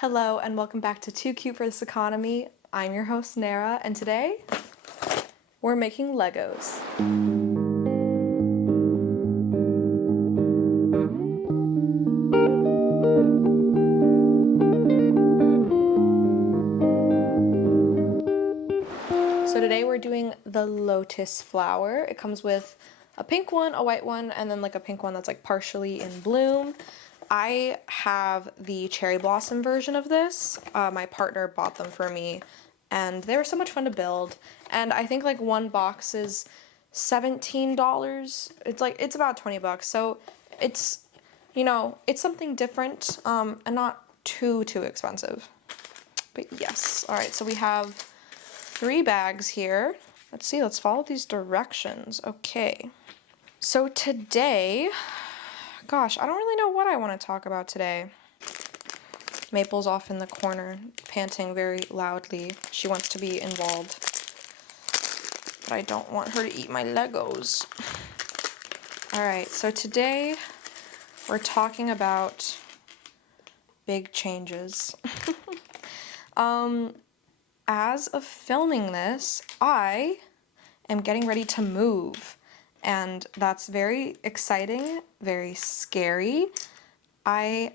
Hello and welcome back to Too Cute for This Economy. I'm your host Nara, and today we're making Legos. So today we're doing the lotus flower. It comes with a pink one, a white one, and then like a pink one that's like partially in bloom. I have the cherry blossom version of this. My partner bought them for me and they were so much fun to build. And I think like one box is $17. It's about 20 bucks. So it's, it's something different and not too expensive. But yes. All right. So we have 3 bags here. Let's see. Let's follow these directions. Okay. So today, gosh, I don't really know what I want to talk about today. Maple's off in the corner, panting very loudly. She wants to be involved. But I don't want her to eat my Legos. Alright, so today we're talking about big changes. As of filming this, I am getting ready to move. And that's very exciting, very scary. I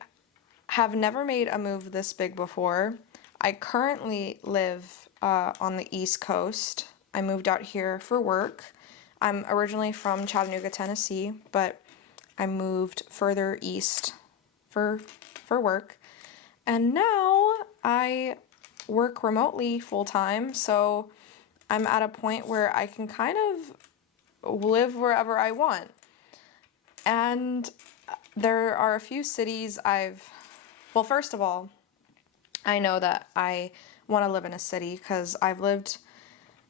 have never made a move this big before. I currently live on the East Coast. I moved out here for work. I'm originally from Chattanooga, Tennessee, but I moved further east for work. And now I work remotely full-time, so I'm at a point where I can kind of live wherever I want. And there are a few cities well, first of all, I know that I want to live in a city because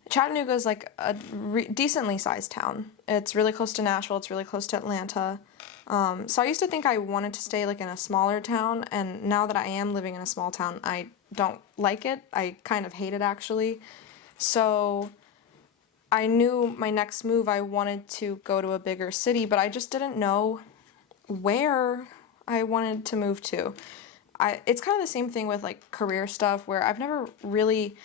Chattanooga is like a decently sized town. It's really close to Nashville, it's really close to Atlanta. So I used to think I wanted to stay like in a smaller town, and now that I am living in a small town, I don't like it. I kind of hate it actually. So I knew my next move I wanted to go to a bigger city, but I just didn't know where I wanted to move to. It's kind of the same thing with like career stuff where I've never really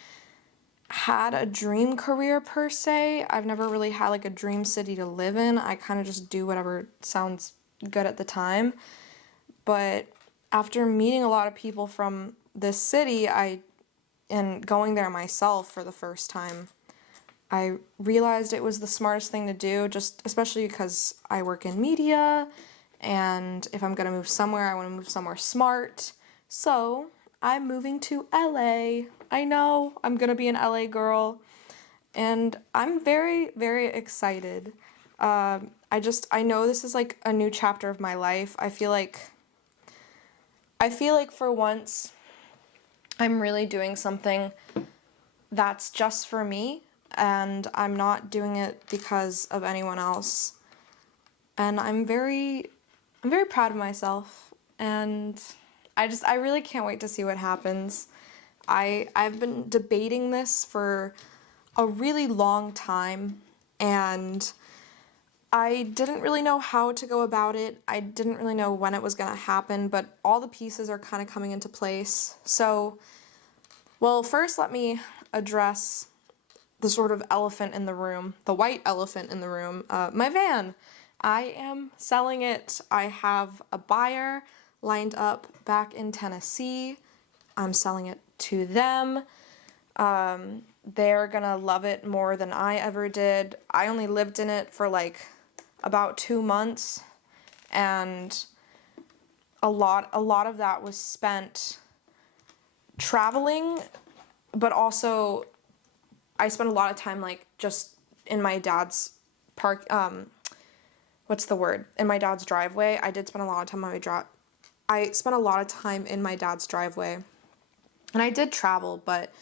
had a dream career per se. I've never really had like a dream city to live in. I kind of just do whatever sounds good at the time. But after meeting a lot of people from this city, and going there myself for the first time, I realized it was the smartest thing to do, just especially because I work in media, and if I'm gonna move somewhere, I want to move somewhere smart. So I'm moving to LA. I know I'm gonna be an LA girl, and I'm very, very excited. I know this is like a new chapter of my life. I feel like for once I'm really doing something that's just for me, and I'm not doing it because of anyone else. And I'm very proud of myself, and I really can't wait to see what happens. I've been debating this for a really long time, and I didn't really know how to go about it. I didn't really know when it was going to happen, but all the pieces are kind of coming into place. So, well, first let me address the sort of elephant in the room, the white elephant in the room, my van. I am selling it. I have a buyer lined up back in Tennessee. I'm selling it to them. They're gonna love it more than I ever did. I only lived in it for like about 2 months, and a lot of that was spent traveling, but also I spent a lot of time like just in my dad's in my dad's driveway. I did spend a lot of time I spent a lot of time in my dad's driveway. And I did travel, but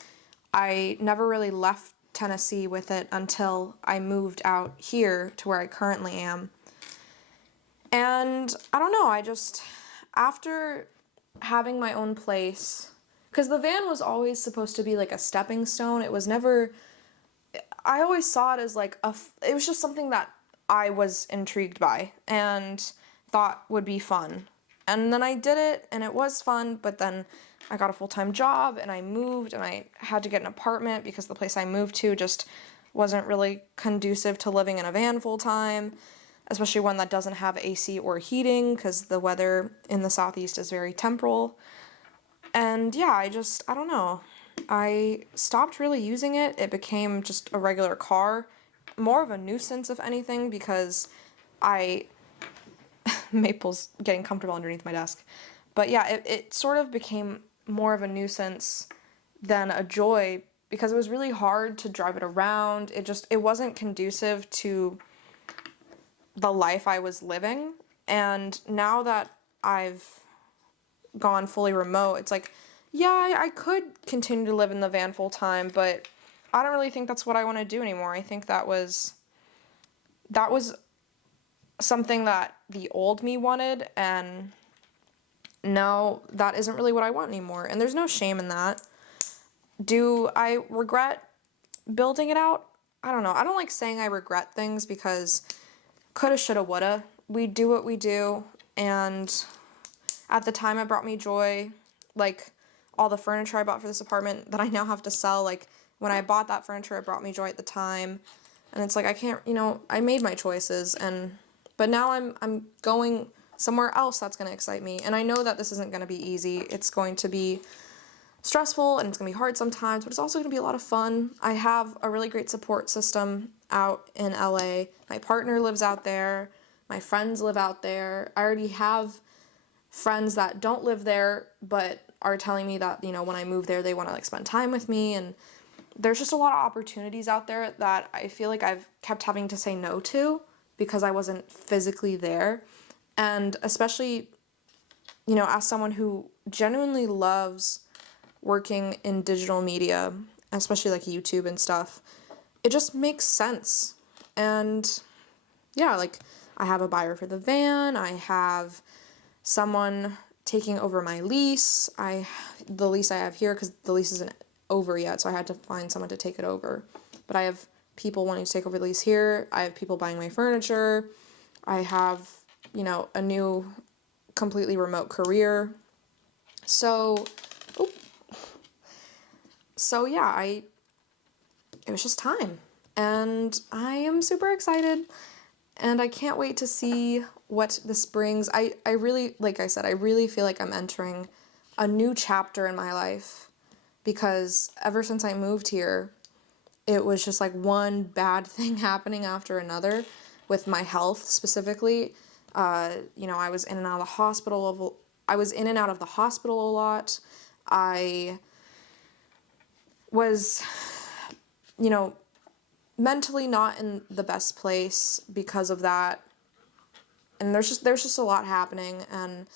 I never really left Tennessee with it until I moved out here to where I currently am. And I don't know, after having my own place, because the van was always supposed to be like a stepping stone. It was never, I always saw it as like it was just something that I was intrigued by and thought would be fun. And then I did it and it was fun, but then I got a full-time job and I moved and I had to get an apartment because the place I moved to just wasn't really conducive to living in a van full-time, especially one that doesn't have AC or heating because the weather in the Southeast is very temporal. And yeah, I don't know. I stopped really using it. It became just a regular car, more of a nuisance if anything, because I Maple's getting comfortable underneath my desk. But yeah, it sort of became more of a nuisance than a joy because it was really hard to drive it around. It wasn't conducive to the life I was living. And now that I've gone fully remote, it's like, yeah, I could continue to live in the van full time, but I don't really think that's what I want to do anymore. I think that was something that the old me wanted, and now that isn't really what I want anymore. And there's no shame in that. Do I regret building it out? I don't know. I don't like saying I regret things because coulda, shoulda, woulda. We do what we do, and at the time it brought me joy. Like all the furniture I bought for this apartment that I now have to sell, like when I bought that furniture, it brought me joy at the time. And it's like I can't, I made my choices, but now I'm going somewhere else that's going to excite me. And I know that this isn't going to be easy. It's going to be stressful and it's going to be hard sometimes, but it's also going to be a lot of fun. I have a really great support system out in LA. My partner lives out there. My friends live out there. I already have friends that don't live there but are telling me that, when I move there, they want to like spend time with me. And there's just a lot of opportunities out there that I feel like I've kept having to say no to because I wasn't physically there. And especially, as someone who genuinely loves working in digital media, especially like YouTube and stuff, it just makes sense. And yeah, like I have a buyer for the van, I have someone taking over my lease. The lease I have here, because the lease isn't over yet, so I had to find someone to take it over. But I have people wanting to take over the lease here. I have people buying my furniture. I have, a new completely remote career. So yeah, it was just time. And I am super excited. And I can't wait to see what this brings. I really, like I said, I really feel like I'm entering a new chapter in my life because ever since I moved here, it was just like one bad thing happening after another with my health specifically. I was in and out of the hospital. I was in and out of the hospital a lot. I was, mentally not in the best place because of that. And there's just a lot happening, and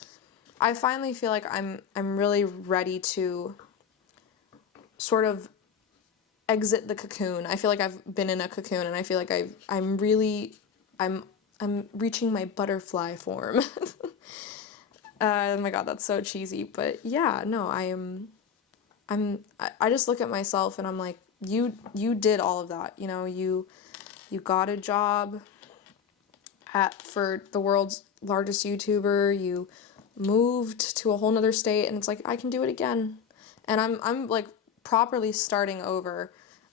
I finally feel like I'm really ready to sort of exit the cocoon. I feel like I've been in a cocoon, and I feel like I'm reaching my butterfly form. Oh my god, that's so cheesy, but yeah, no, I just look at myself and I'm like, you did all of that, you got a job for the world's largest YouTuber, you moved to a whole nother state, and it's like, I can do it again. And I'm like properly starting over.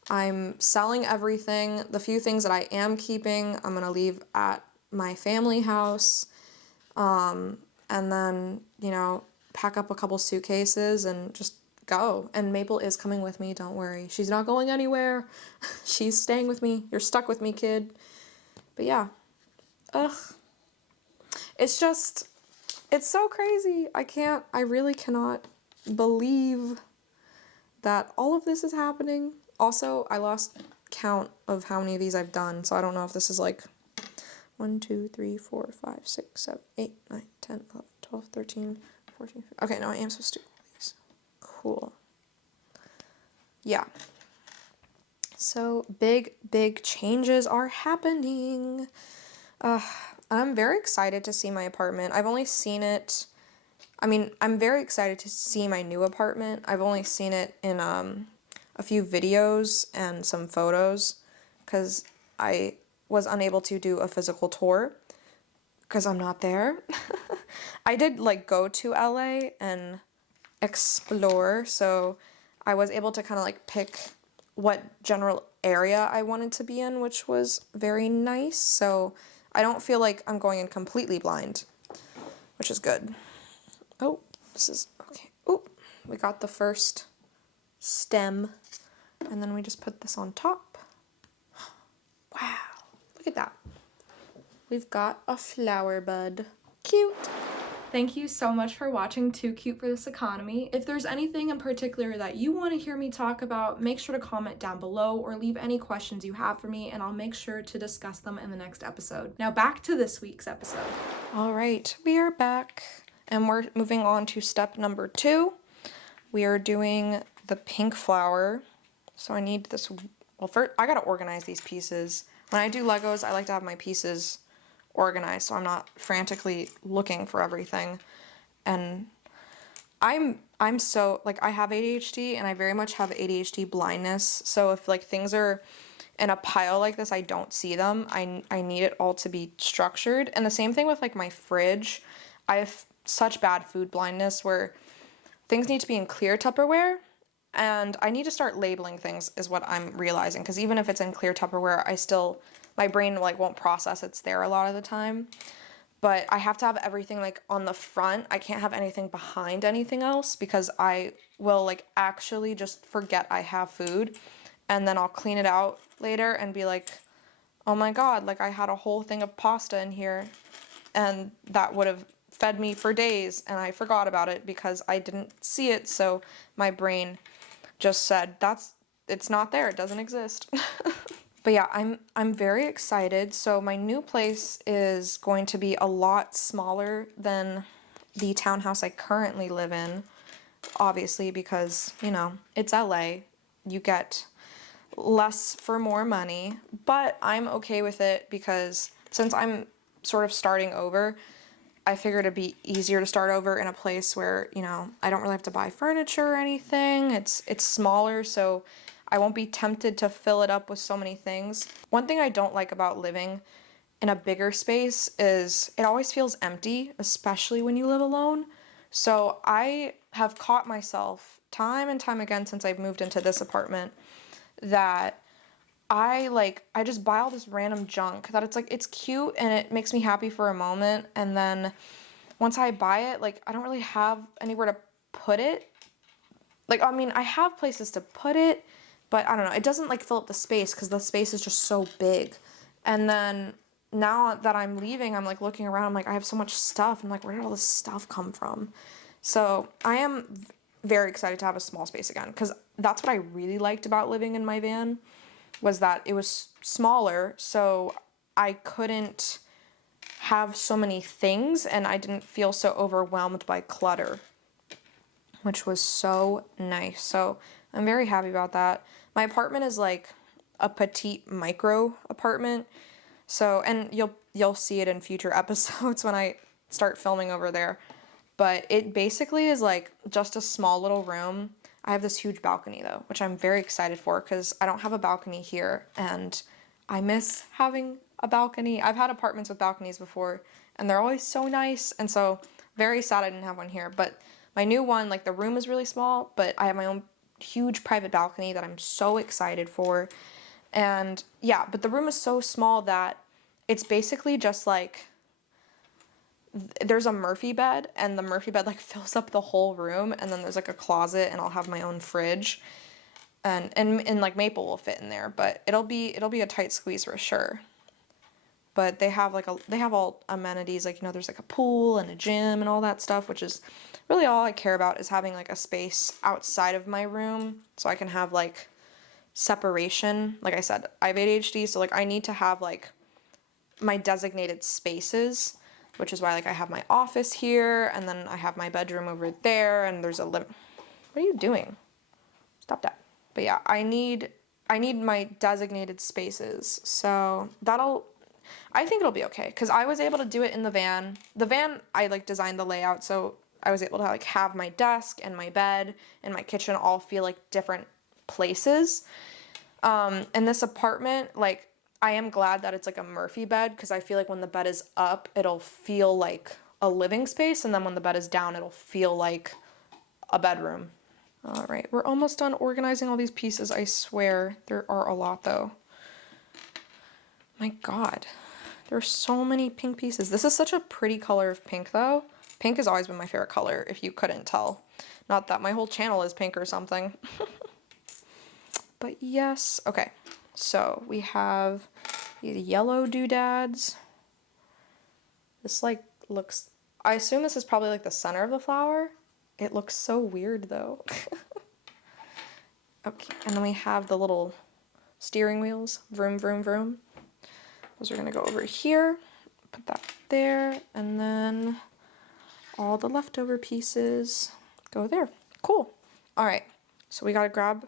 I'm selling everything. The few things that I am keeping, I'm gonna leave at my family house. And then, pack up a couple suitcases and just go. And Maple is coming with me, don't worry. She's not going anywhere. She's staying with me. You're stuck with me, kid. But yeah. Ugh. It's so crazy. I really cannot believe that all of this is happening. Also, I lost count of how many of these I've done, so I don't know if this is like 1, 2, 3, 4, 5, 6, 7, 8, 9, 10, 11, 12, 13, 14, 15. Okay, no, I am supposed to do these. Cool. Yeah. So big changes are happening. I'm very excited to see my apartment. I've only seen it, I'm very excited to see my new apartment. I've only seen it in a few videos and some photos because I was unable to do a physical tour because I'm not there. I did go to LA and explore. So I was able to kind of like pick what general area I wanted to be in, which was very nice. So I don't feel like I'm going in completely blind, which is good. Oh, this is okay. Oh, we got the first stem, and then we just put this on top. Wow, look at that. We've got a flower bud. Cute. Thank you so much for watching Too Cute for This Economy. If there's anything in particular that you want to hear me talk about, make sure to comment down below or leave any questions you have for me, and I'll make sure to discuss them in the next episode. Now back to this week's episode. All right, we are back, and we're moving on to step number 2. We are doing the pink flower. So I need this, well, first I gotta organize these pieces. When I do Legos, I like to have my pieces organized so I'm not frantically looking for everything. And I'm so, like, I have ADHD, and I very much have ADHD blindness. So if like things are in a pile like this, I don't see them. I need it all to be structured. And the same thing with like my fridge. I have such bad food blindness where things need to be in clear Tupperware, and I need to start labeling things is what I'm realizing, because even if it's in clear Tupperware, my brain like won't process it's there a lot of the time. But I have to have everything like on the front. I can't have anything behind anything else, because I will like actually just forget I have food, and then I'll clean it out later and be like, oh my god, like I had a whole thing of pasta in here, and that would have fed me for days, and I forgot about it because I didn't see it. So my brain just said, it's not there, it doesn't exist. But yeah, I'm very excited. So my new place is going to be a lot smaller than the townhouse I currently live in, obviously, because, you know, it's LA. You get less for more money, but I'm okay with it because since I'm sort of starting over, I figured it'd be easier to start over in a place where, you know, I don't really have to buy furniture or anything. It's smaller, so I won't be tempted to fill it up with so many things. One thing I don't like about living in a bigger space is it always feels empty, especially when you live alone. So I have caught myself time and time again since I've moved into this apartment that I just buy all this random junk that it's cute and it makes me happy for a moment, and then once I buy it, like I don't really have anywhere to put it. Like, I mean, I have places to put it, but I don't know, it doesn't like fill up the space because the space is just so big. And then now that I'm leaving, I'm like looking around, I'm like, I have so much stuff. I'm like, where did all this stuff come from? So I am very excited to have a small space again, because that's what I really liked about living in my van, was that it was smaller, so I couldn't have so many things and I didn't feel so overwhelmed by clutter, which was so nice. So I'm very happy about that. My apartment is like a petite micro apartment. So, and you'll see it in future episodes when I start filming over there. But it basically is like just a small little room. I have this huge balcony though, which I'm very excited for because I don't have a balcony here and I miss having a balcony. I've had apartments with balconies before and they're always so nice, and so very sad I didn't have one here. But my new one, like the room is really small, but I have my own huge private balcony that I'm so excited for. And yeah, but the room is so small that it's basically just like there's a Murphy bed, and the Murphy bed like fills up the whole room, and then there's like a closet, and I'll have my own fridge, and like Maple will fit in there, but it'll be a tight squeeze for sure. But they have all amenities, like, you know, there's like a pool and a gym and all that stuff, which is really all I care about, is having like a space outside of my room so I can have like separation. Like I said, I have ADHD, so like I need to have like my designated spaces, which is why like I have my office here, and then I have my bedroom over there, and there's a What are you doing? Stop that. But yeah, I need my designated spaces. So I think it'll be okay, because I was able to do it in the van. The van, I like designed the layout, so I was able to like have my desk and my bed and my kitchen all feel like different places. In this apartment, like, I am glad that it's like a Murphy bed, because I feel like when the bed is up, it'll feel like a living space, and then when the bed is down, it'll feel like a bedroom. All right, we're almost done organizing all these pieces. I swear there are a lot though. My God, there are so many pink pieces. This is such a pretty color of pink though. Pink has always been my favorite color, if you couldn't tell. Not that my whole channel is pink or something. But yes, okay. So we have these yellow doodads. This like looks, I assume this is probably like the center of the flower. It looks so weird though. Okay, and then we have the little steering wheels. Vroom, vroom, vroom. Those are gonna go over here. Put that there, and then all the leftover pieces go there. Cool. All right, so we gotta grab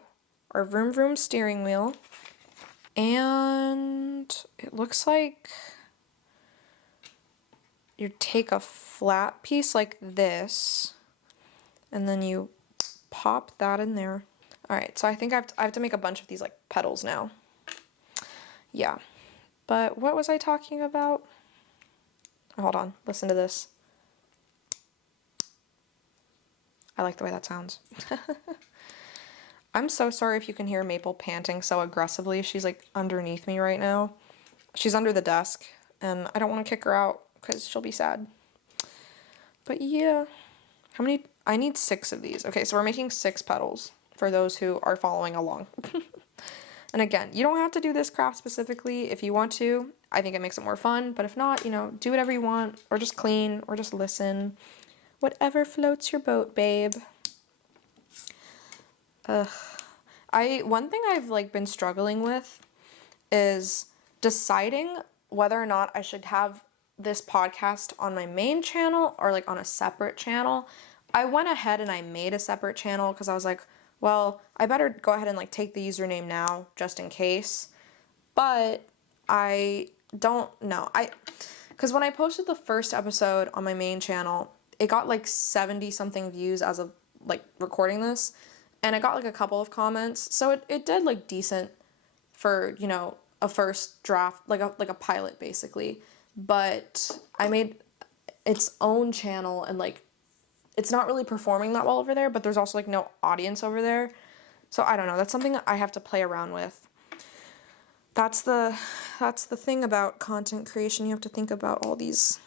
our vroom vroom steering wheel, and it looks like you take a flat piece like this, and then you pop that in there. All right, so I think I have to make a bunch of these like petals now. Yeah, but what was I talking about? Hold on, listen to this. I like the way that sounds. I'm so sorry if you can hear Maple panting so aggressively. She's like underneath me right now. She's under the desk, and I don't want to kick her out because she'll be sad. But yeah, how many? I need 6 of these. Okay, so we're making 6 petals for those who are following along. And again, you don't have to do this craft specifically. If you want to, I think it makes it more fun. But if not, you know, do whatever you want, or just clean, or just listen. Whatever floats your boat, babe. One thing I've like been struggling with is deciding whether or not I should have this podcast on my main channel or like on a separate channel. I went ahead and I made a separate channel because I was like, well, I better go ahead and like take the username now just in case. But I don't know. Because when I posted the first episode on my main channel, it got like 70 something views as of like recording this, and I got like a couple of comments. So it did like decent for, you know, a first draft, like a pilot basically. But I made its own channel, and like it's not really performing that well over there, but there's also like no audience over there. So I don't know. That's something that I have to play around with. That's the thing about content creation. You have to think about all these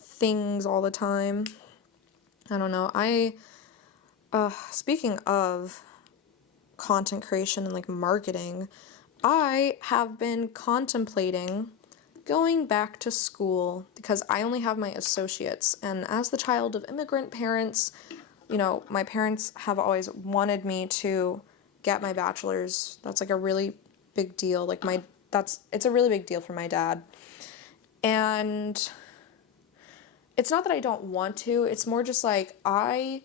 things all the time. I don't know. Speaking of content creation and like marketing, I have been contemplating going back to school because I only have my associates, and as the child of immigrant parents, you know, my parents have always wanted me to get my bachelor's. That's like a really big deal. Like it's a really big deal for my dad. And it's not that I don't want to, it's more just like I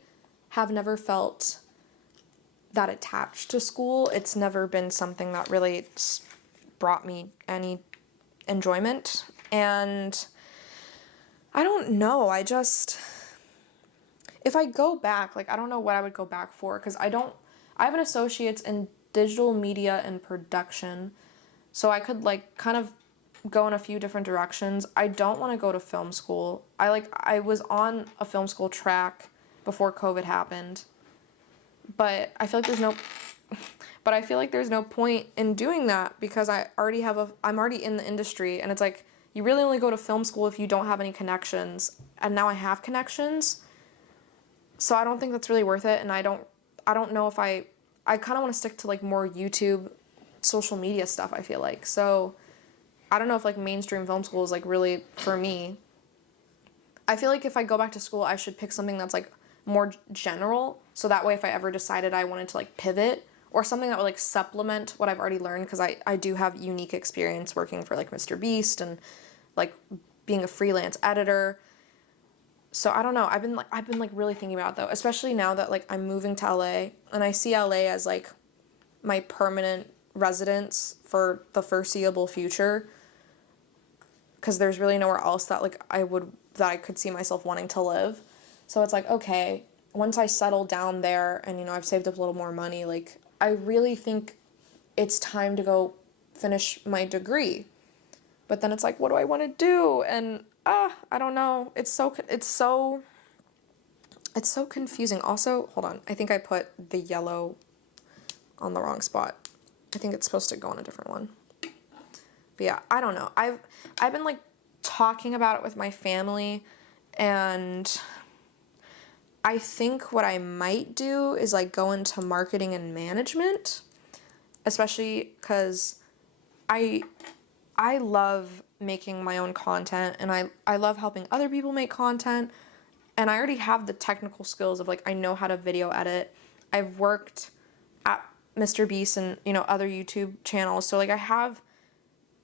have never felt that attached to school. It's never been something that really brought me any enjoyment, and I don't know, if I go back, like I don't know what I would go back for, because I have an associate's in digital media and production, so I could like kind of go in a few different directions. I don't want to go to film school. I was on a film school track before COVID happened, but I feel like there's no point in doing that because I'm already in the industry, and it's like you really only go to film school if you don't have any connections, and now I have connections. So I don't think that's really worth it, and I don't know if I kind of want to stick to like more YouTube social media stuff, I feel like. So I don't know if like mainstream film school is like really for me. I feel like if I go back to school, I should pick something that's like more general, so that way if I ever decided I wanted to like pivot, or something that would like supplement what I've already learned, because I do have unique experience working for like Mr. Beast and like being a freelance editor. So I don't know. I've been like really thinking about it though, especially now that like I'm moving to LA and I see LA as like my permanent residence for the foreseeable future, because there's really nowhere else that like I could see myself wanting to live. So it's like, okay, once I settle down there and, you know, I've saved up a little more money, like I really think it's time to go finish my degree. But then it's like, what do I want to do? And I don't know. It's so It's so confusing. Also, hold on. I think I put the yellow on the wrong spot. I think it's supposed to go on a different one. But yeah, I don't know. I've been like talking about it with my family, and I think what I might do is like go into marketing and management, especially because I I love making my own content, and I love helping other people make content, and I already have the technical skills of like I know how to video edit. I've worked at Mr. Beast and other YouTube channels, so like I have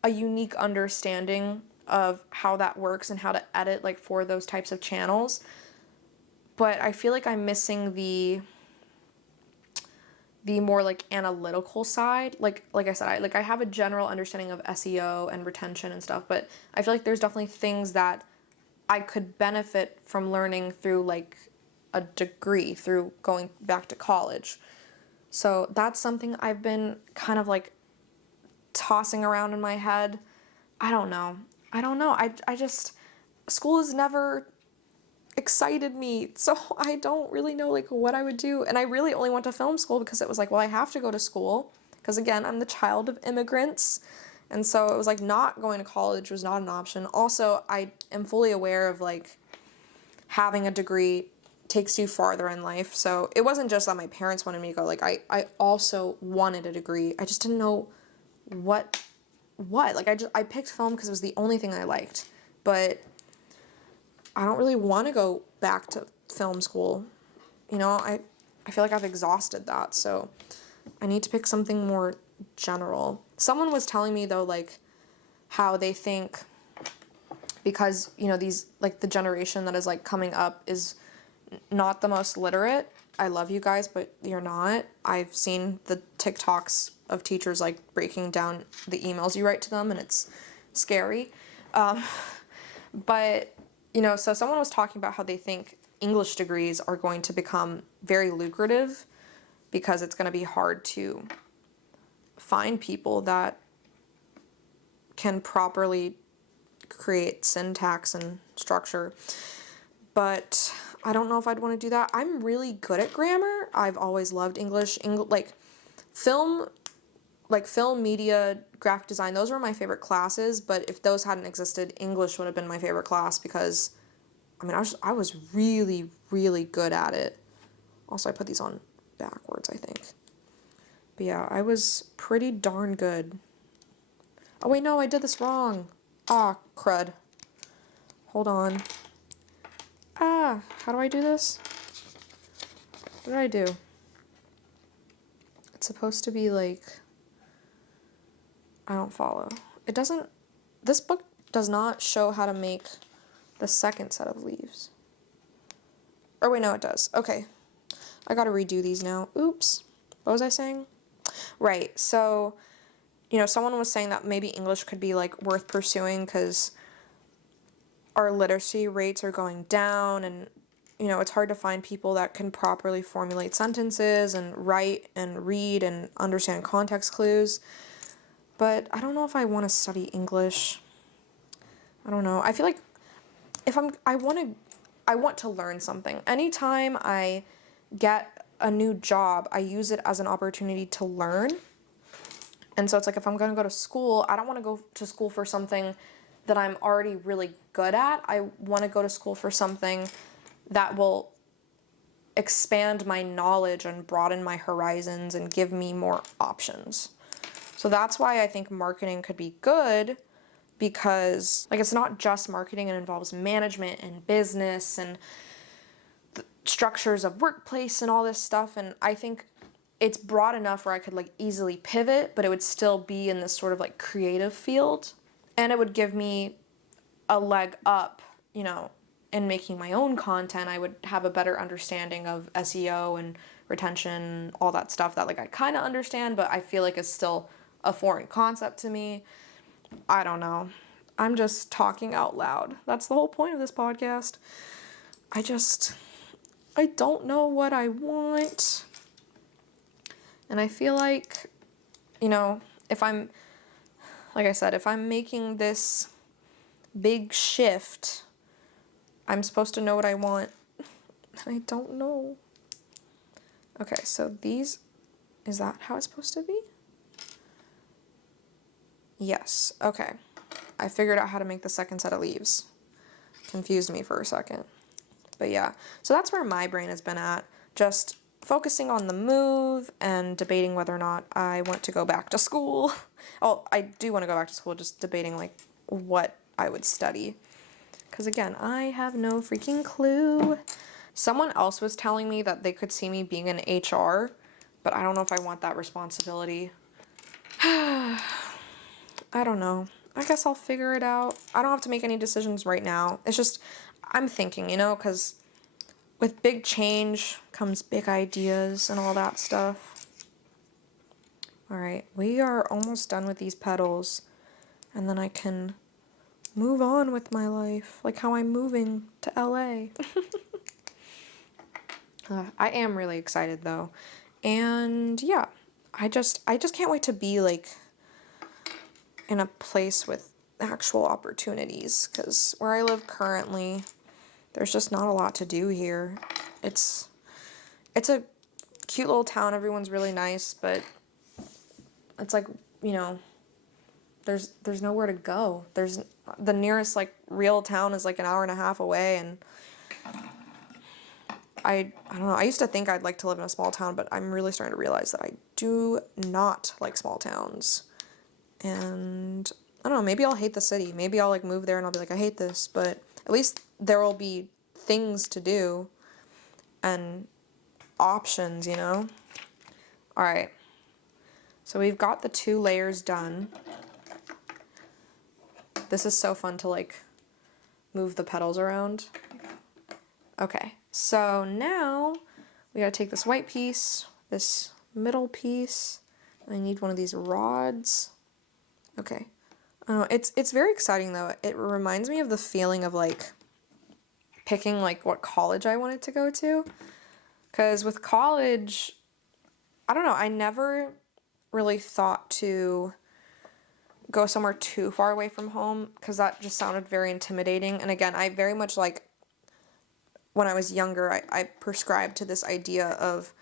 a unique understanding of how that works and how to edit like for those types of channels. But I feel like I'm missing the more like analytical side. Like I said, I have a general understanding of SEO and retention and stuff, but I feel like there's definitely things that I could benefit from learning through like a degree, through going back to college. So that's something I've been kind of like tossing around in my head. I don't know. I just, school has never excited me, so I don't really know like what I would do. And I really only went to film school because it was like, well, I have to go to school because again, I'm the child of immigrants. And so it was like not going to college was not an option. Also, I am fully aware of like having a degree takes you farther in life. So it wasn't just that my parents wanted me to go, like I also wanted a degree. I just didn't know what like I picked film because it was the only thing I liked. But I don't really want to go back to film school. I feel like I've exhausted that. So I need to pick something more general. Someone was telling me though like how they think because these like the generation that is like coming up is not the most literate. I love you guys, but you're not. I've seen the TikToks of teachers like breaking down the emails you write to them, and it's scary. But so someone was talking about how they think English degrees are going to become very lucrative because it's going to be hard to find people that can properly create syntax and structure. But I don't know if I'd want to do that. I'm really good at grammar. I've always loved English, like film, media, graphic design. Those were my favorite classes. But if those hadn't existed, English would have been my favorite class because, I was really, really good at it. Also, I put these on backwards, I think. But yeah, I was pretty darn good. Oh wait, no, I did this wrong. Ah, crud. Hold on. How do I do this? What did I do? It's supposed to be like, I don't follow. It doesn't, this book does not show how to make the second set of leaves. Or wait, no, it does. Okay. I gotta redo these now. Oops. What was I saying? Right, so, someone was saying that maybe English could be like worth pursuing because our literacy rates are going down, and it's hard to find people that can properly formulate sentences and write and read and understand context clues. But I don't know if I want to study English. I don't know. I feel like if I want to learn something. Anytime I get a new job, I use it as an opportunity to learn. And so it's like if I'm going to go to school, I don't want to go to school for something that I'm already really good at. I want to go to school for something that will expand my knowledge and broaden my horizons and give me more options. So that's why I think marketing could be good, because like it's not just marketing, it involves management and business and the structures of workplace and all this stuff. And I think it's broad enough where I could like easily pivot, but it would still be in this sort of like creative field. And it would give me a leg up, in making my own content. I would have a better understanding of SEO and retention, all that stuff that like I kind of understand, but I feel like it's still a foreign concept to me. I don't know. I'm just talking out loud. That's the whole point of this podcast. I don't know what I want. And I feel like, like I said, if I'm making this big shift, I'm supposed to know what I want. I don't know. Okay, so these, is that how it's supposed to be? Yes, okay. I figured out how to make the second set of leaves. Confused me for a second. But yeah, so that's where my brain has been at. Just focusing on the move and debating whether or not I want to go back to school. Oh, I do want to go back to school, just debating like what I would study. Because again, I have no freaking clue. Someone else was telling me that they could see me being in HR, but I don't know if I want that responsibility. I don't know. I guess I'll figure it out. I don't have to make any decisions right now. It's just, I'm thinking, you know, because with big change comes big ideas and all that stuff. All right, we are almost done with these petals, and then I can move on with my life, like how I'm moving to LA. I am really excited though. And yeah, I just can't wait to be like in a place with actual opportunities, because where I live currently, there's just not a lot to do here. It's a cute little town, everyone's really nice, but it's like, you know, there's nowhere to go. There's the nearest like real town is like an hour and a half away, and I don't know. I used to think I'd like to live in a small town, but I'm really starting to realize that I do not like small towns. And I don't know, maybe I'll hate the city. Maybe I'll like move there and I'll be like, I hate this, but at least there will be things to do and options, you know? All right. So we've got the 2 layers done. This is so fun to like move the petals around. Okay, so now we gotta take this white piece, this middle piece. I need one of these rods. Okay. It's very exciting though. It reminds me of the feeling of like picking like what college I wanted to go to. Because with college, I don't know, I never really thought to go somewhere too far away from home because that just sounded very intimidating. And again, I very much like, when I was younger, I prescribed to this idea of,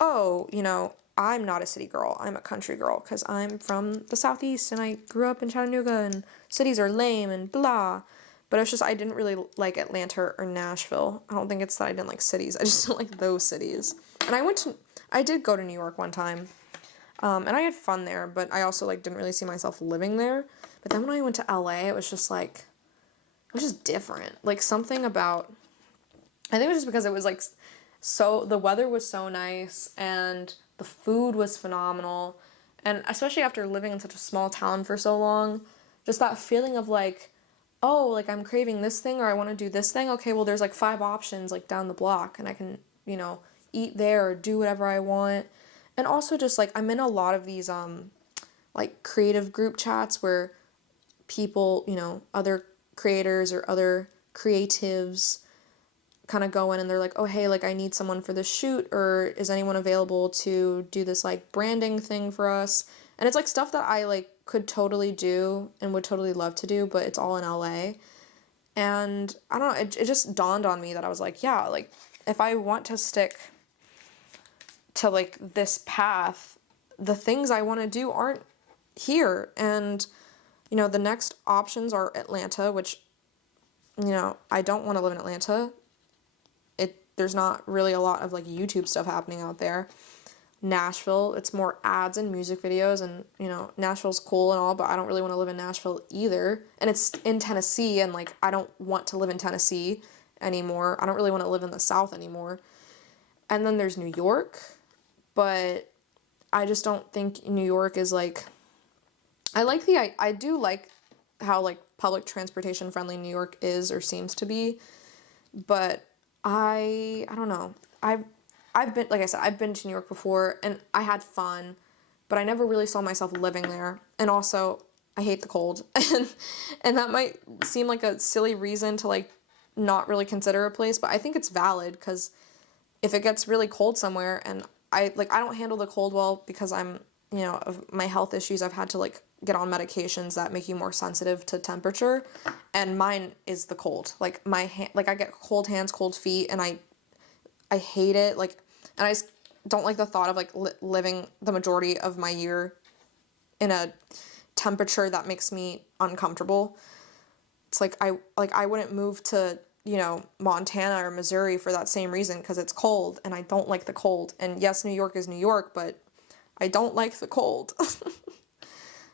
oh, you know, I'm not a city girl, I'm a country girl because I'm from the Southeast and I grew up in Chattanooga and cities are lame and blah. But it's just, I didn't really like Atlanta or Nashville. I don't think it's that I didn't like cities, I just didn't like those cities. And I did go to New York one time, and I had fun there, but I also like didn't really see myself living there. But then when I went to LA, it was just like, it was just different. Like something about, I think it was just because it was like, so the weather was so nice and the food was phenomenal. And especially after living in such a small town for so long, just that feeling of like, oh, like I'm craving this thing or I want to do this thing. Okay, well there's like 5 options like down the block and I can, you know, eat there or do whatever I want. And also just like I'm in a lot of these like creative group chats where people, you know, other creators or other creatives kind of go in and they're like, oh, hey, like I need someone for this shoot, or is anyone available to do this like branding thing for us? And it's like stuff that I like could totally do and would totally love to do, but it's all in LA. And I don't know, it just dawned on me that I was like, yeah, like if I want to stick to like this path, the things I want to do aren't here. And, you know, the next options are Atlanta, which, you know, I don't want to live in Atlanta. There's not really a lot of like YouTube stuff happening out there. Nashville, it's more ads and music videos, and you know, Nashville's cool and all, but I don't really want to live in Nashville either. And it's in Tennessee, and like I don't want to live in Tennessee anymore. I don't really want to live in the South anymore. And then there's New York, but I just don't think New York is like, I do like how like public transportation friendly New York is or seems to be, but I don't know. I've been, like I said, I've been to New York before and I had fun, but I never really saw myself living there. And also, I hate the cold. And that might seem like a silly reason to like not really consider a place, but I think it's valid because if it gets really cold somewhere and I don't handle the cold well because I'm, you know, of my health issues, I've had to like get on medications that make you more sensitive to temperature, and mine is the cold. Like my hand, like I get cold hands, cold feet, and I hate it. Like, and I just don't like the thought of like living the majority of my year in a temperature that makes me uncomfortable. It's like I wouldn't move to, Montana or Missouri for that same reason, because it's cold and I don't like the cold. And yes, New York is New York, but I don't like the cold.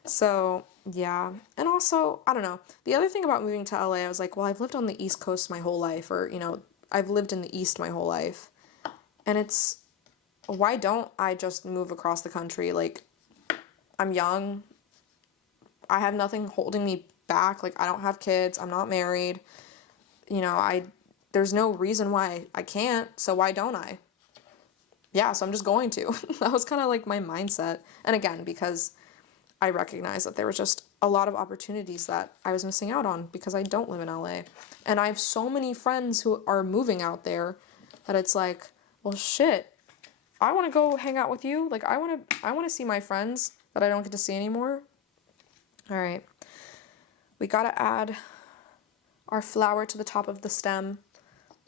So, yeah. And also, I don't know. The other thing about moving to LA, I was like, well, I've lived on the East Coast my whole life, or, I've lived in the East my whole life. And it's, why don't I just move across the country? Like, I'm young. I have nothing holding me back. Like, I don't have kids. I'm not married. There's no reason why I can't. So why don't I? Yeah, so I'm just going to. That was kind of like my mindset. And again, because I recognize that there was just a lot of opportunities that I was missing out on because I don't live in LA. And I have so many friends who are moving out there that it's like, well, shit, I want to go hang out with you. Like, I want to see my friends that I don't get to see anymore. All right. We got to add our flower to the top of the stem.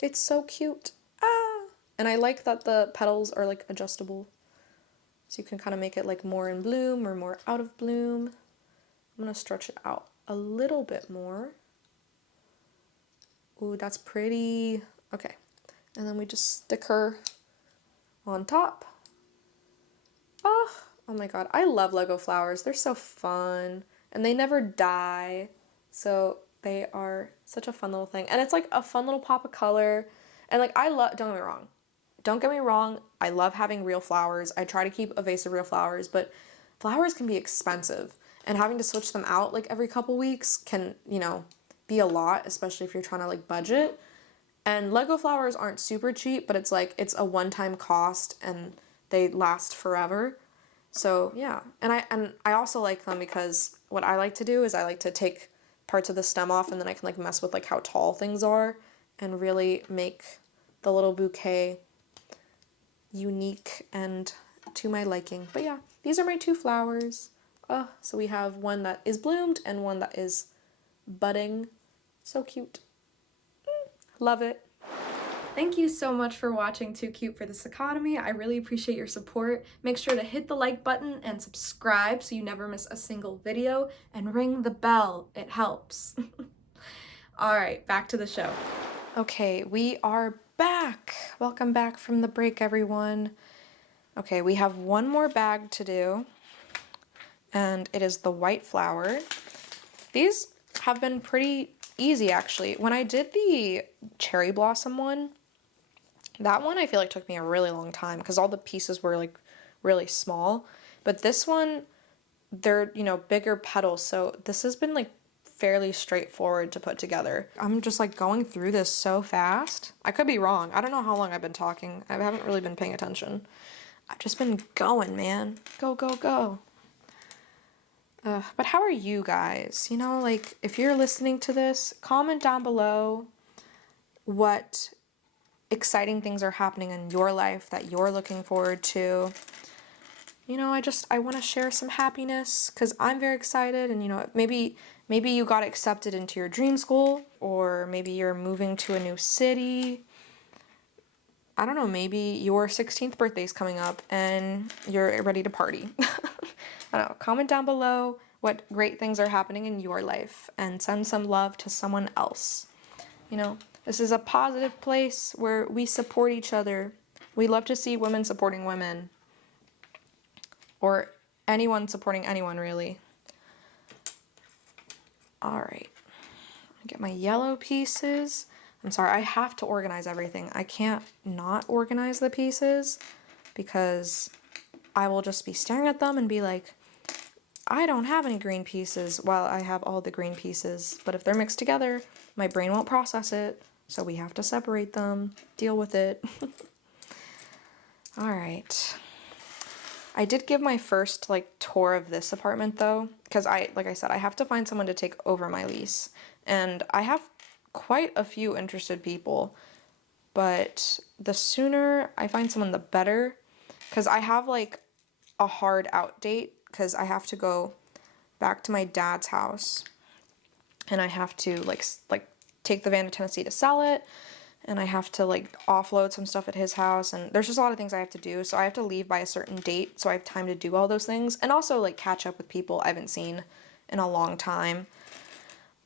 It's so cute. Ah! And I like that the petals are like adjustable. So you can kind of make it like more in bloom or more out of bloom. I'm going to stretch it out a little bit more. Ooh, that's pretty. Okay. And then we just stick her on top. Oh my god. I love Lego flowers. They're so fun. And they never die. So they are such a fun little thing. And it's like a fun little pop of color. And like don't get me wrong, I love having real flowers. I try to keep a vase of real flowers, but flowers can be expensive. And having to switch them out like every couple weeks can, be a lot, especially if you're trying to like budget. And Lego flowers aren't super cheap, but it's like it's a one-time cost and they last forever. So yeah, and I also like them because what I like to do is I like to take parts of the stem off and then I can like mess with like how tall things are and really make the little bouquet unique and to my liking. But yeah, these are my two flowers. So we have one that is bloomed and one that is budding. So cute. Love it. Thank you so much for watching Too Cute for This Economy. I really appreciate your support. Make sure to hit the like button and subscribe so you never miss a single video, and ring the bell. It helps. All right, back to the show. Okay, we are back. Welcome back from the break, everyone. Okay, we have one more bag to do, and it is the white flower. These have been pretty easy, actually. When I did the cherry blossom one, that one I feel like took me a really long time because all the pieces were like really small. But this one, they're, bigger petals, so this has been like fairly straightforward to put together. I'm just like going through this so fast. I could be wrong. I don't know how long I've been talking. I haven't really been paying attention. I've just been going, man. Go, go, go. But how are you guys? Like, if you're listening to this, comment down below what exciting things are happening in your life that you're looking forward to. I want to share some happiness because I'm very excited, and maybe you got accepted into your dream school, or maybe you're moving to a new city. I don't know, maybe your 16th birthday is coming up and you're ready to party. I don't know, comment down below what great things are happening in your life and send some love to someone else. This is a positive place where we support each other. We love to see women supporting women. Or anyone supporting anyone, really. Alright. Get my yellow pieces. I'm sorry, I have to organize everything. I can't not organize the pieces because I will just be staring at them and be like, I don't have any green pieces while I have all the green pieces. But if they're mixed together, my brain won't process it. So we have to separate them, deal with it. All right. I did give my first tour of this apartment though, because like I said, I have to find someone to take over my lease. And I have quite a few interested people, but the sooner I find someone, the better, because I have a hard out date, because I have to go back to my dad's house and I have to like take the van to Tennessee to sell it, and I have to like offload some stuff at his house, and there's just a lot of things I have to do. So I have to leave by a certain date so I have time to do all those things, and also like catch up with people I haven't seen in a long time.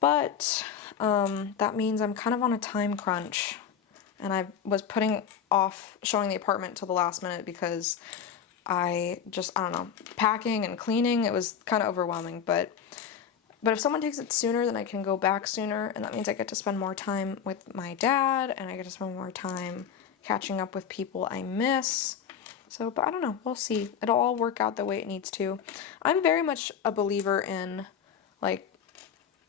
But that means I'm kind of on a time crunch, and I was putting off showing the apartment till the last minute because I don't know, packing and cleaning, it was kind of overwhelming, but if someone takes it sooner, then I can go back sooner, and that means I get to spend more time with my dad, and I get to spend more time catching up with people I miss. So, but I don't know, we'll see. It'll all work out the way it needs to. I'm very much a believer in, like,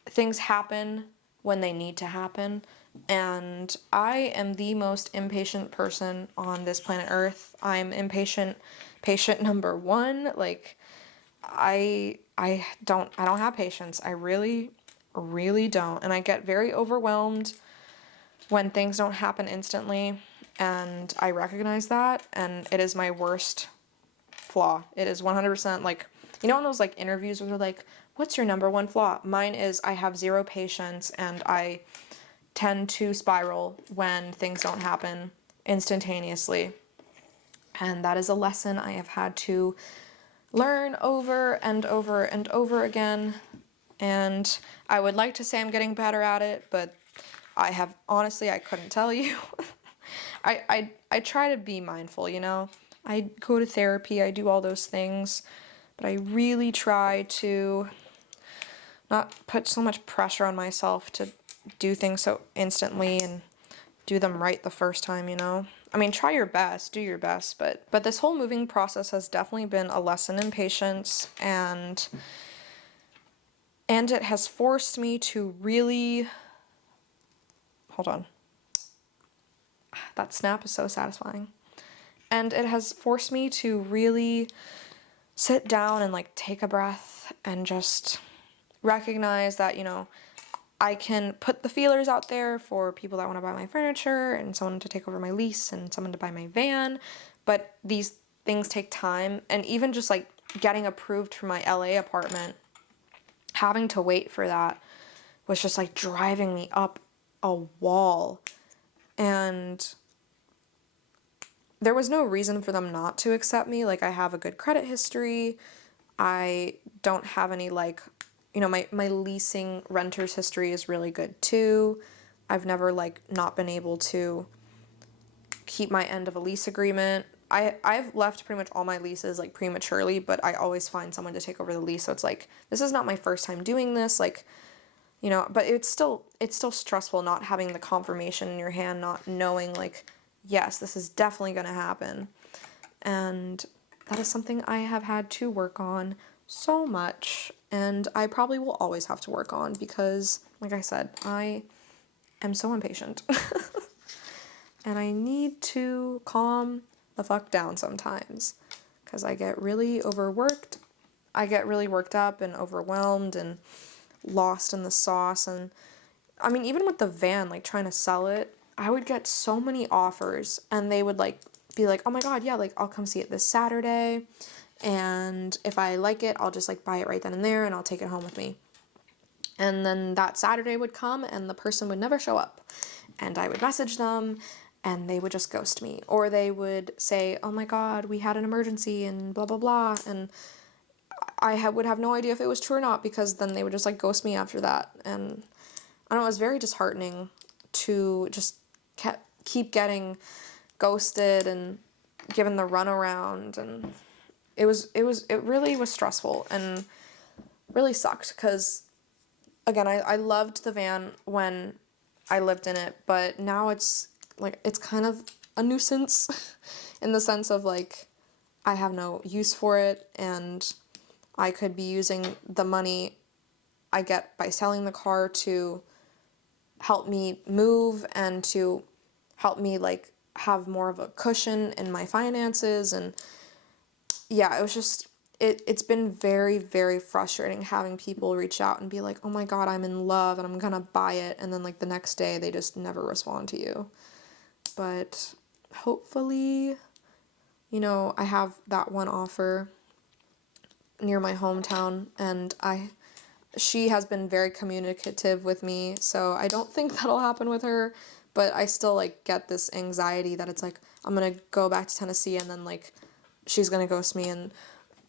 things happen when they need to happen, and I am the most impatient person on this planet Earth. I'm impatient, patient number one. Like, I don't have patience. I really don't. And I get very overwhelmed when things don't happen instantly, and I recognize that, and it is my worst flaw. It is 100% like, you know, in those like interviews where they're like, what's your number one flaw? Mine is I have zero patience, and I tend to spiral when things don't happen instantaneously. And that is a lesson I have had to learn over and over and over again. And I would like to say I'm getting better at it, but I couldn't tell you. I try to be mindful, you know? I go to therapy, I do all those things, but I really try to not put so much pressure on myself to do things so instantly and do them right the first time, you know? I mean, try your best, do your best, but this whole moving process has definitely been a lesson in patience, and it has forced me to really, hold on. That snap is so satisfying. And it has forced me to really sit down and like take a breath and just recognize that, you know, I can put the feelers out there for people that want to buy my furniture and someone to take over my lease and someone to buy my van, but these things take time. And even just like getting approved for my LA apartment, having to wait for that was just like driving me up a wall. And there was no reason for them not to accept me. Like, I have a good credit history. I don't have any like, you know, my leasing renter's history is really good too. I've never like not been able to keep my end of a lease agreement. I've left pretty much all my leases like prematurely, but I always find someone to take over the lease. So it's like, this is not my first time doing this, like, you know, but it's still stressful not having the confirmation in your hand, not knowing like, yes, this is definitely going to happen. And that is something I have had to work on so much, and I probably will always have to work on because, like I said, I am so impatient. And I need to calm the fuck down sometimes because I get really overworked. I get really worked up and overwhelmed and lost in the sauce. And I mean, even with the van, like trying to sell it, I would get so many offers, and they would like be like, oh my god, yeah, like I'll come see it this Saturday, and if I like it, I'll just like buy it right then and there, and I'll take it home with me. And then that Saturday would come, and the person would never show up, and I would message them, and they would just ghost me, or they would say, oh my god, we had an emergency, and blah blah blah, and I would have no idea if it was true or not, because then they would just like ghost me after that. And I don't know, it was very disheartening to just keep getting ghosted and given the runaround, and it really was stressful and really sucked because, again, I loved the van when I lived in it, but now it's like, it's kind of a nuisance in the sense of like, I have no use for it, and I could be using the money I get by selling the car to help me move and to help me like have more of a cushion in my finances. And yeah, it was just, it's been very, very frustrating having people reach out and be like, oh my god, I'm in love and I'm gonna buy it, and then like the next day they just never respond to you. But hopefully, you know, I have that one offer near my hometown, and she has been very communicative with me, so I don't think that'll happen with her, but I still like get this anxiety that it's like I'm gonna go back to Tennessee and then like she's gonna ghost me and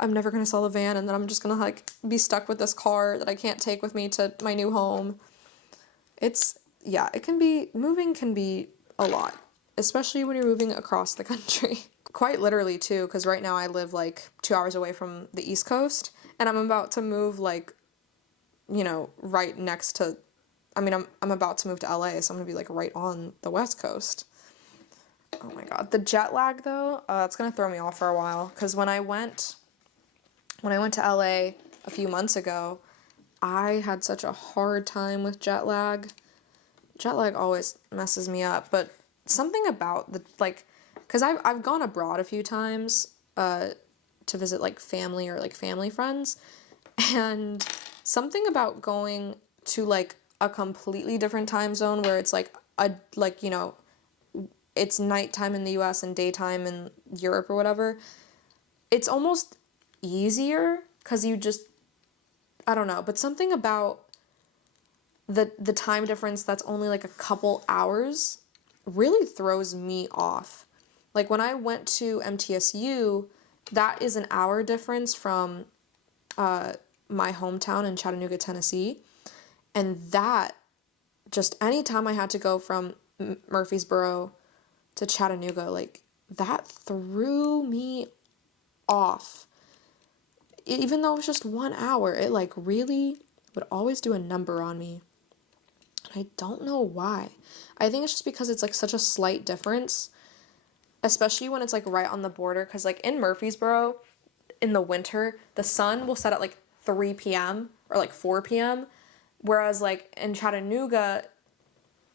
I'm never gonna sell the van and then I'm just gonna like be stuck with this car that I can't take with me to my new home. It's, yeah, moving can be a lot, especially when you're moving across the country. Quite literally too, because right now I live like 2 hours away from the East Coast and I'm about to move like, right next to, I'm about to move to LA, so I'm gonna be like right on the West Coast. Oh my God. The jet lag though, it's gonna throw me off for a while, because when I went to LA a few months ago, I had such a hard time with jet lag. Jet lag always messes me up, but something about because I've gone abroad a few times to visit like family or like family friends, and something about going to like a completely different time zone where it's like it's nighttime in the US and daytime in Europe or whatever, it's almost easier because I don't know, but something about the time difference that's only like a couple hours really throws me off. Like when I went to MTSU, that is an hour difference from my hometown in Chattanooga, Tennessee. And that, just anytime I had to go from Murfreesboro to Chattanooga, like that threw me off. Even though it was just 1 hour, it like really would always do a number on me. I don't know why. I think it's just because it's like such a slight difference, especially when it's like right on the border. Because like in Murfreesboro, in the winter, the sun will set at like 3 p.m. or like 4 p.m. Whereas like in Chattanooga,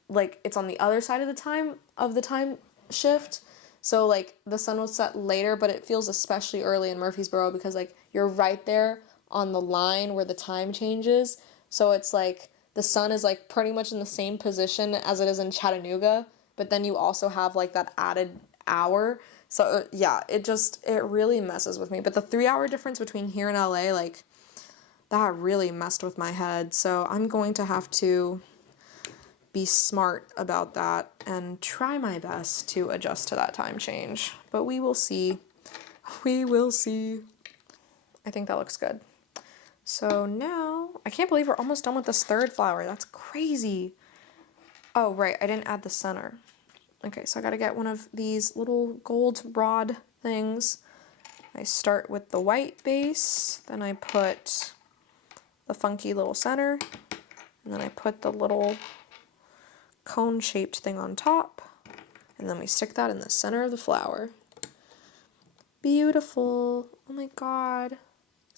like it's on the other side of the time shift. So like the sun will set later, but it feels especially early in Murfreesboro because like you're right there on the line where the time changes. So it's like the sun is like pretty much in the same position as it is in Chattanooga, but then you also have like that added hour. So yeah, it really messes with me. But the 3 hour difference between here and LA, like that really messed with my head. So I'm going to have to be smart about that and try my best to adjust to that time change. But we will see. We will see. I think that looks good. So now, I can't believe we're almost done with this third flower. That's crazy. Oh, right, I didn't add the center. Okay, so I gotta get one of these little gold rod things. I start with the white base, then I put the funky little center, and then I put the little cone-shaped thing on top, and then we stick that in the center of the flower. Beautiful. Oh my God.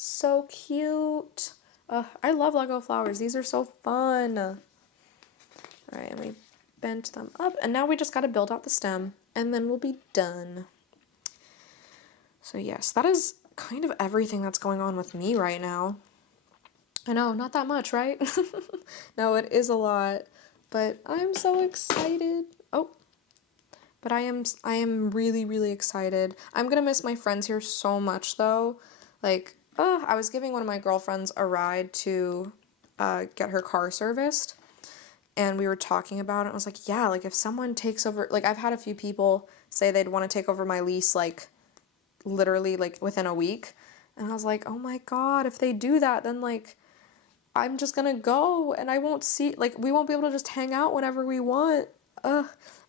So cute. I love Lego flowers. These are so fun. All right, and we bent them up, and now we just got to build out the stem, and then we'll be done. So yes, that is kind of everything that's going on with me right now. I know, not that much, right? No, it is a lot, but I'm so excited. Oh, but I am really, really excited. I'm gonna miss my friends here so much, though. Like, I was giving one of my girlfriends a ride to get her car serviced, and we were talking about it. I was like, yeah, like if someone takes over, like I've had a few people say they'd want to take over my lease, like literally like within a week. And I was like, oh my God, if they do that, then like I'm just gonna go and I won't see, like we won't be able to just hang out whenever we want. But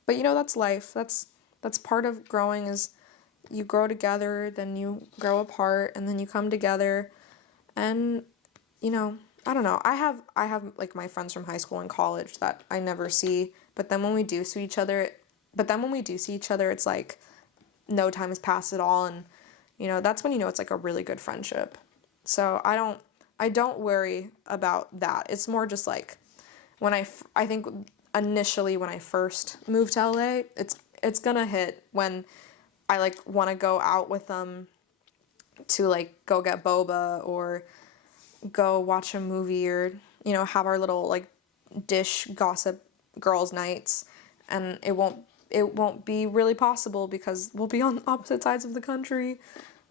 that's life. That's part of growing, is you grow together, then you grow apart, and then you come together. And I don't know. I have like my friends from high school and college that I never see, but then when we do see each other, it's like no time has passed at all, and that's when it's like a really good friendship. So I don't worry about that. It's more just like when I think initially when I first moved to LA, it's gonna hit when I like want to go out with them to like go get boba or go watch a movie or have our little like dish gossip girls nights, and it won't be really possible because we'll be on opposite sides of the country.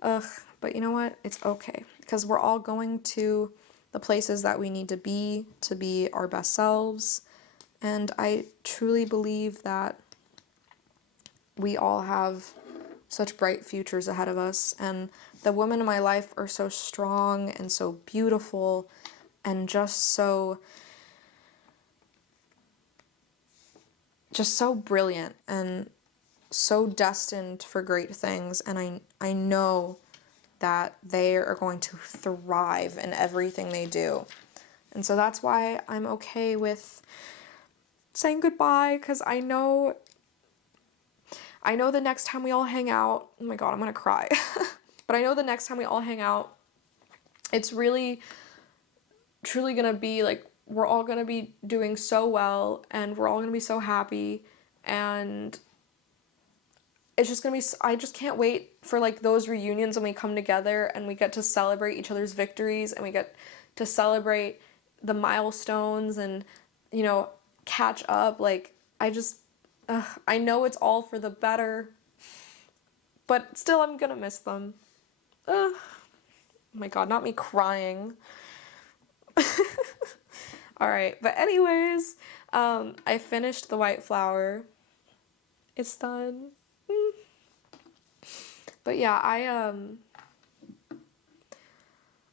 But you know what? It's okay because we're all going to the places that we need to be our best selves, And I truly believe that we all have such bright futures ahead of us. And the women in my life are so strong and so beautiful and just so brilliant and so destined for great things. And I know that they are going to thrive in everything they do. And so that's why I'm okay with saying goodbye, because I know the next time we all hang out, oh my God, I'm gonna cry. But I know the next time we all hang out, it's really, truly gonna be like, we're all gonna be doing so well, and we're all gonna be so happy, and it's just gonna be, I just can't wait for like those reunions when we come together and we get to celebrate each other's victories, and we get to celebrate the milestones and, you know, catch up. Like, I know it's all for the better, but still I'm gonna miss them. Oh my God, not me crying. Alright, but anyways, I finished the white flower. It's done. But yeah,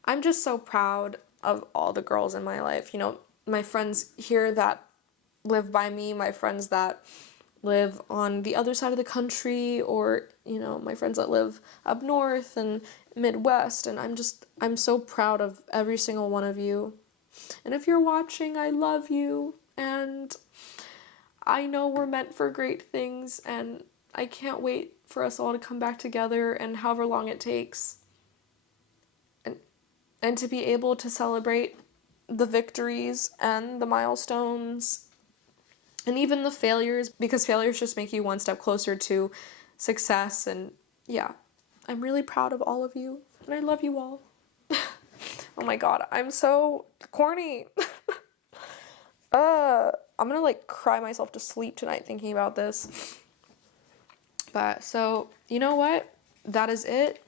I'm just so proud of all the girls in my life. You know, my friends here that live by me, my friends that live on the other side of the country, or, you know, my friends that live up north and Midwest, and I'm so proud of every single one of you. And if you're watching, I love you, and I know we're meant for great things, and I can't wait for us all to come back together, and however long it takes, and to be able to celebrate the victories and the milestones and even the failures, because failures just make you one step closer to success. And yeah, I'm really proud of all of you, and I love you all. Oh my God, I'm so corny. I'm gonna like cry myself to sleep tonight thinking about this. But so, you know what? That is it.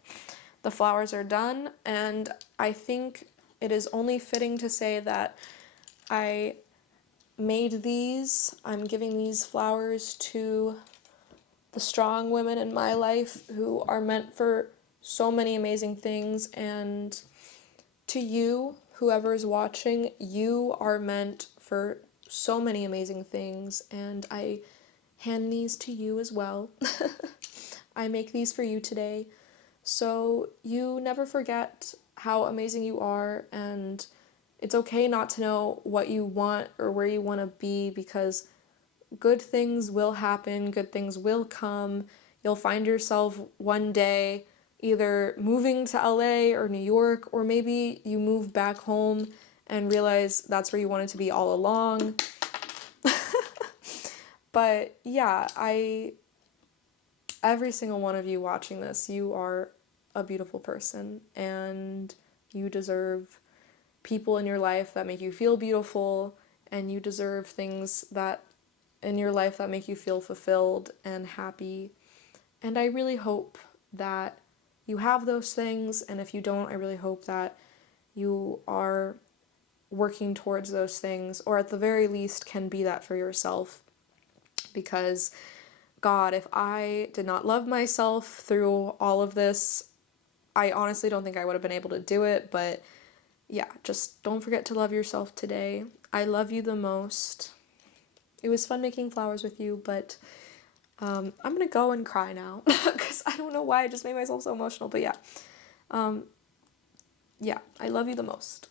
The flowers are done, and I think it is only fitting to say that I made these. I'm giving these flowers to the strong women in my life who are meant for so many amazing things, and to you, whoever is watching, you are meant for so many amazing things, and I hand these to you as well. I make these for you today, so you never forget how amazing you are, and it's okay not to know what you want or where you want to be, because good things will happen, good things will come. You'll find yourself one day either moving to LA or New York, or maybe you move back home and realize that's where you wanted to be all along. But yeah, every single one of you watching this, you are a beautiful person, and you deserve people in your life that make you feel beautiful, and you deserve things that in your life that make you feel fulfilled and happy. And I really hope that you have those things, and if you don't, I really hope that you are working towards those things, or at the very least can be that for yourself. Because God, if I did not love myself through all of this, I honestly don't think I would have been able to do it. But yeah, just don't forget to love yourself today. I love you the most. It was fun making flowers with you, but I'm gonna go and cry now because I don't know why I just made myself so emotional. But yeah, I love you the most.